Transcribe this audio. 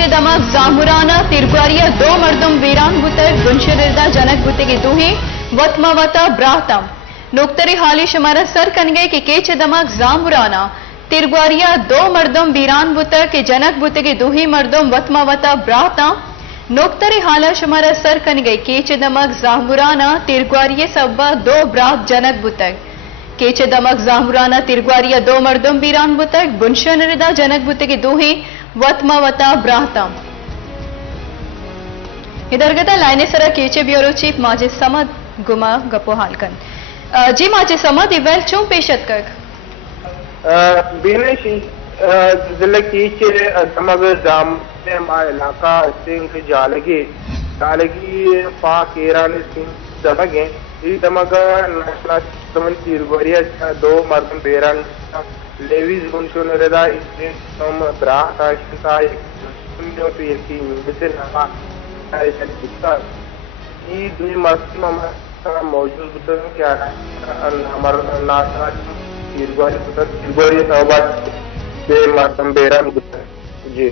केचे दमक जामुराना तिरगुआरिया दो मर्दम वीरान बुतर गुनशरिदा जनक बुते की दूही वतमावता ब्राहतम नोक्तरी हाली शमारा सर कन गए कि केचे दमक जामुराना तिरगुआरिया दो मर्दम वीरान बुतर के जनक बुते की दूही मर्दम वतमावता ब्राहतम नोक्तरी हाला शमारा सर कन गए केचे दमक जामुराना तिरगुआरिये सब्बा दो ब्राहत जनक बुतर केचे दमक जामुराना तिरगुआरिया दो मर्दम वीरान बुतर गुनशरिदा जनक बुते की दूही वतमावता ब्राहतम इधरगता लाइने सरा केचे ब्यूरो चीफ माजिद समद गुमा गपो हालकन जी माजिद समद इवेल चूं पेशत कर बेनेशी जिले कीचे दमक जाम मा इलाका सिंह जालगी पाक ईरान सिंह दमगे ई दमक नेशनल समन तिरगुआरिया दो मर्दम वीरान लेविस गुनशरिदा इस्म ब्राहता शिता की मिसल ಈ ದುನಿ ಮಸ್ತಿಮ ಮೌಜೂದ್ ಬುತನ್ ಕ್ಯಾ ಹಮಾರ ನಾಶಾ ತಿರ್ಗೋರಿ ಸಹಬಾದ್ ಬೇ ಮಾತಂ ಬೇರಾನ್ ಬುತನ್ ಜಿ